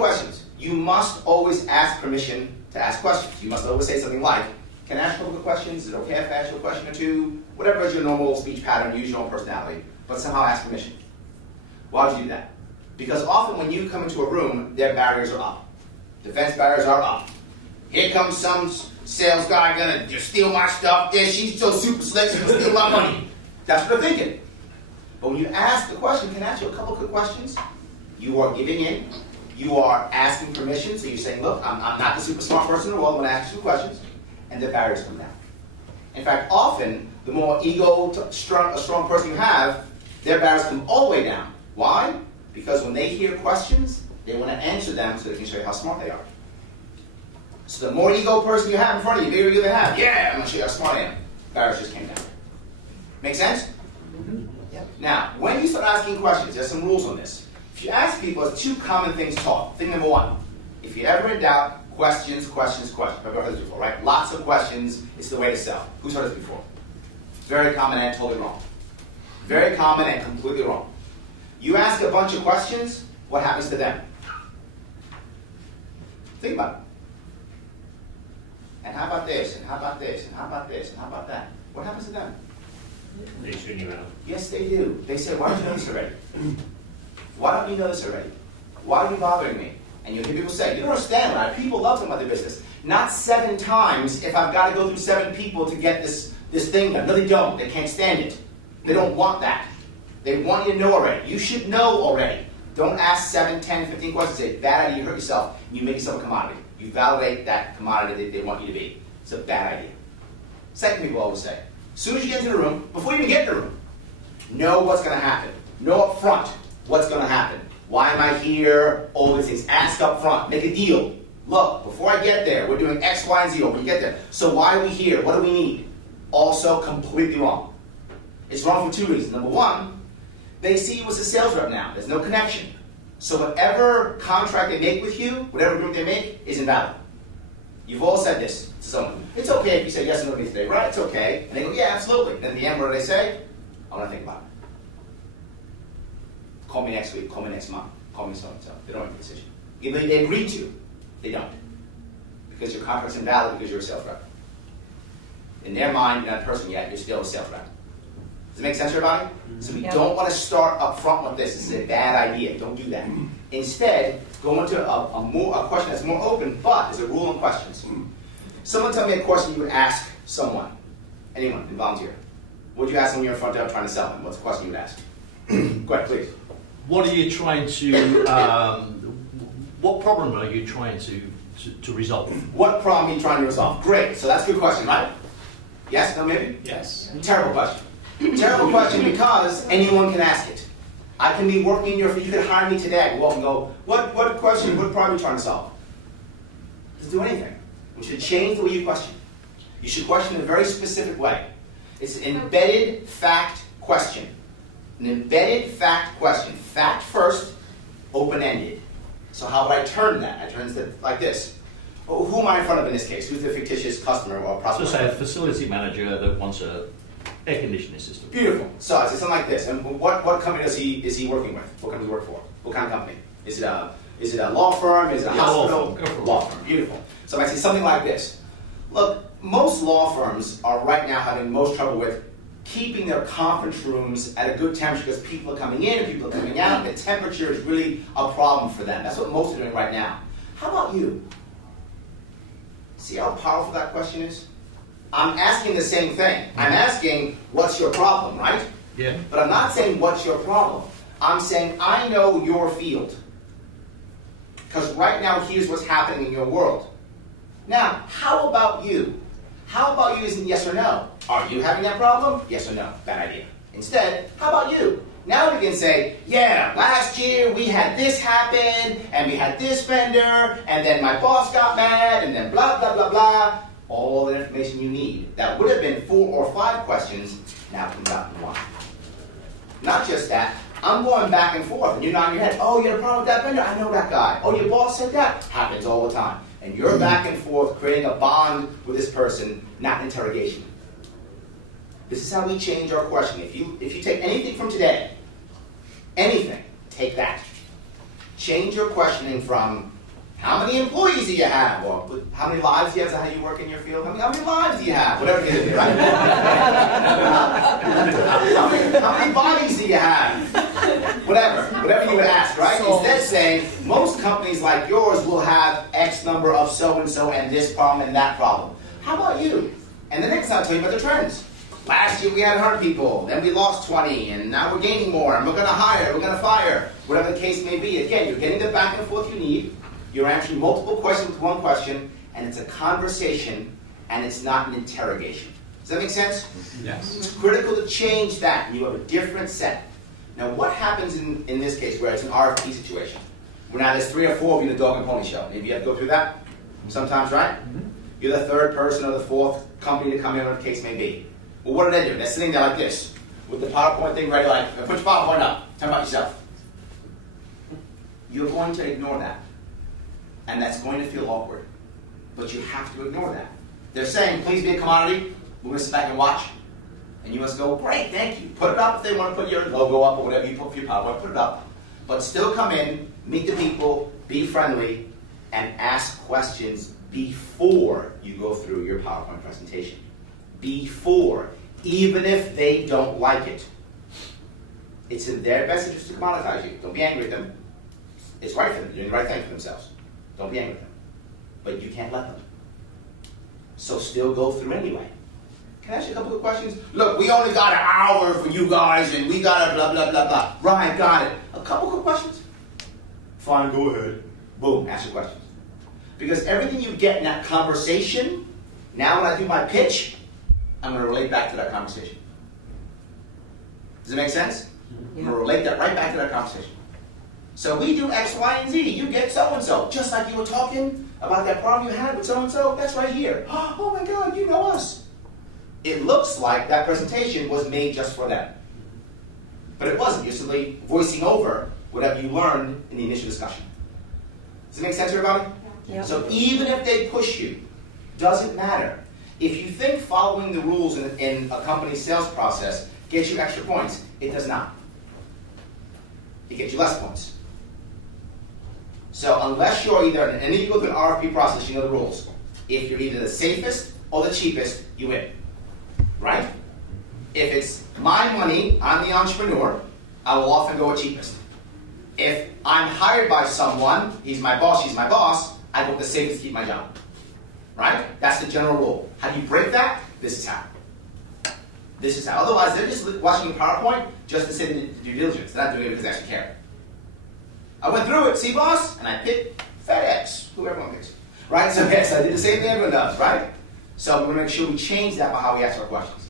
questions. You must always ask permission to ask questions. You must always say something like, can I ask a couple of questions? Is it okay if I ask you a question or two? Whatever is your normal speech pattern, use your own personality, but somehow ask permission. Why would you do that? Because often when you come into a room, their barriers are up. Defense barriers are up. Here comes some sales guy gonna just steal my stuff. Yeah, she's so super slick, she's gonna steal my money. That's what they're thinking. But when you ask the question, can I ask you a couple of quick questions? You are giving in. You are asking permission. So you're saying, look, I'm not the super smart person in the world. I'm going to ask you some questions. And the barriers come down. In fact, often, the more strong person you have, their barriers come all the way down. Why? Because when they hear questions, they want to answer them so they can show you how smart they are. So the more ego person you have in front of you, the bigger ego they have. Yeah, I'm going to show you how smart I am. Barriers just came down. Make sense? Mm-hmm. Yep. Now, when you start asking questions, there's some rules on this. If you ask people, there's two common things taught. Thing number one, if you're ever in doubt, questions, questions, questions. I've heard this before, right? Lots of questions is the way to sell. Who's heard this before? Very common and totally wrong. Very common and completely wrong. You ask a bunch of questions, what happens to them? Think about it. And how about this? And how about this? And how about this? And how about that? What happens to them? They tune you out. Yes, they do. They say, why don't you know this already? Why don't you know this already? Why are you bothering me? And you'll hear people say, you don't understand, right? People love talking about their business. Not 7 times if I've got to go through 7 people to get this thing done. No, they don't. They can't stand it. They don't want that. They want you to know already. You should know already. Don't ask 7, 10, 15 questions. Say, bad idea, you hurt yourself, and you make yourself a commodity. You validate that commodity that they want you to be. It's a bad idea. Second, people always say, as soon as you get into the room, before you even get in the room, know what's going to happen. Know up front what's going to happen. Why am I here? All these things. Ask up front. Make a deal. Look, before I get there, we're doing X, Y, and Z. When you get there. So why are we here? What do we need? Also completely wrong. It's wrong for 2 reasons. Number one, they see you as a sales rep now. There's no connection. So whatever contract they make with you, whatever agreement they make, is invalid. You've all said this to someone. It's okay if you say yes or no to me today, right? It's okay. And they go, yeah, absolutely. And at the end, what do they say? I want to think about it. Call me next week. Call me next month. Call me so-and-so. They don't make a decision. Even if they agree to, they don't. Because your contract's invalid because you're a sales rep. In their mind, you're not a person yet. You're still a sales rep. Does it make sense, everybody? Mm-hmm. So we don't want to start up front with this. This is a bad idea. Don't do that. Instead, go into a question that's more open, but there's a rule on questions. Someone tell me a question you would ask someone. Anyone, volunteer. What would you ask when you're in front of trying to sell them? What's the question you would ask? Go ahead, please. What are you trying to, what problem are you trying to resolve? What problem are you trying to resolve? Great, so that's a good question, right? Yes, no, maybe? Yes. Terrible question. Terrible question because anyone can ask it. I can be working in your field. You could hire me today. I walk and go, what question, what problem are you trying to solve? Doesn't do anything. We should change the way you question. You should question in a very specific way. It's an embedded fact question. An embedded fact question. Fact first, open-ended. So how would I turn that? I turn it like this. Well, who am I in front of in this case? Who's the fictitious customer or prospect? So say a facility manager that wants a air conditioning system. Beautiful. So it's something like this. And what company is he working with? What company does he work for? What kind of company? Is it a law firm? Is it a hospital? Law firm. Beautiful. So I say something like this. Look, most law firms are right now having most trouble with keeping their conference rooms at a good temperature because people are coming in and people are coming out. The temperature is really a problem for them. That's what most are doing right now. How about you? See how powerful that question is? I'm asking the same thing. I'm asking, what's your problem, right? Yeah. But I'm not saying, what's your problem? I'm saying, I know your field. Because right now, here's what's happening in your world. Now, how about you? How about you isn't yes or no. Are you having that problem? Yes or no. Bad idea. Instead, how about you? Now we can say, yeah, last year we had this happen, and we had this vendor, and then my boss got mad, and then blah, blah, blah, blah. All the information you need. That would have been 4 or 5 questions, now comes out in 1. Not just that, I'm going back and forth, and you're nodding your head, oh, you had a problem with that vendor? I know that guy. Oh, your boss said that? Happens all the time. And you're back and forth creating a bond with this person, not interrogation. This is how we change our questioning. If you take anything from today, anything, take that. change your questioning from how many employees do you have, or how many lives do you have, is that how you work in your field? How many lives do you have? Whatever it is, right? how many bodies do you have? Whatever you would ask, right? Instead saying, most companies like yours will have X number of so-and-so and this problem and that problem. How about you? And the next time I'll tell you about the trends. Last year we had 100 people, then we lost 20, and now we're gaining more, and we're going to hire, we're going to fire, whatever the case may be. Again, you're getting the back and forth you need. You're answering multiple questions with one question, and it's a conversation, and it's not an interrogation. Does that make sense? Yes. It's critical to change that, and you have a different set. Now, what happens in this case where it's an RFP situation? Where now there's 3 or 4 of you in a dog and pony show. Maybe you have to go through that sometimes, right? You're the 3rd person or the 4th company to come in, whatever the case may be. Well, what do? They're sitting there like this, with the PowerPoint thing ready, like, put your PowerPoint up, tell me about yourself. You're going to ignore that. And that's going to feel awkward. But you have to ignore that. They're saying, please be a commodity. We're going to sit back and watch. And you must go, great, thank you. Put it up if they want to put your logo up or whatever you put for your PowerPoint, put it up. But still come in, meet the people, be friendly, and ask questions before you go through your PowerPoint presentation. Before, even if they don't like it. It's in their best interest to commoditize you. Don't be angry with them. It's right for them. They're doing the right thing for themselves. Don't be angry with them. But you can't let them. So still go through anyway. Can I ask you a couple of questions? Look, we only got an hour for you guys, and we got a blah, blah, blah, blah. Right, got it. A couple of questions? Fine, go ahead. Boom, ask your questions. Because everything you get in that conversation, now when I do my pitch, I'm going to relate back to that conversation. Does it make sense? I'm going to relate that right back to that conversation. So we do X, Y, and Z. You get so-and-so. Just like you were talking about that problem you had with so-and-so, that's right here. Oh my God, you know us. It looks like that presentation was made just for them. But it wasn't. You're simply voicing over whatever you learned in the initial discussion. Does it make sense to everybody? Yep. So even if they push you, doesn't matter. If you think following the rules in a company's sales process gets you extra points, it does not. It gets you less points. So unless you're either in any go through an RFP process, you know the rules. If you're either the safest or the cheapest, you win. Right? If it's my money, I'm the entrepreneur, I will often go with cheapest. If I'm hired by someone, he's my boss, she's my boss, I go with the safest to keep my job. Right? That's the general rule. How do you break that? This is how. This is how. Otherwise, they're just watching a PowerPoint just to say the due diligence. They're not doing it because they actually care. I went through it, see boss, and I picked FedEx, who everyone picks. Right? So yes, I did the same thing everyone does, right? So we're going to make sure we change that by how we ask our questions.